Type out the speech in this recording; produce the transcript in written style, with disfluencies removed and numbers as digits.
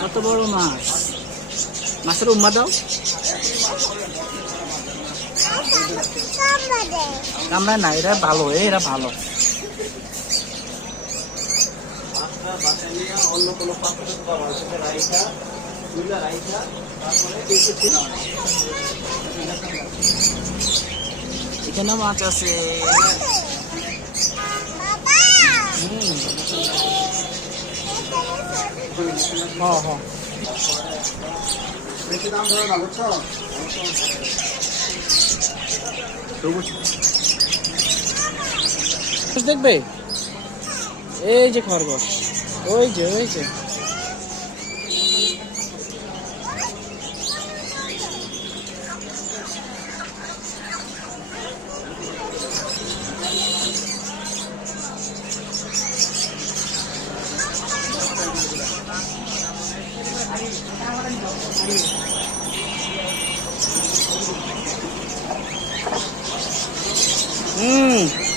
কত বড় মাছ। মাছের উম্মা দাও। কামড়ায় না, এরা ভালো, এরা ভালো। এখানে মাছ আছে। দেখবে এই যে খরগোশ, ওই যে ওই যে। হুম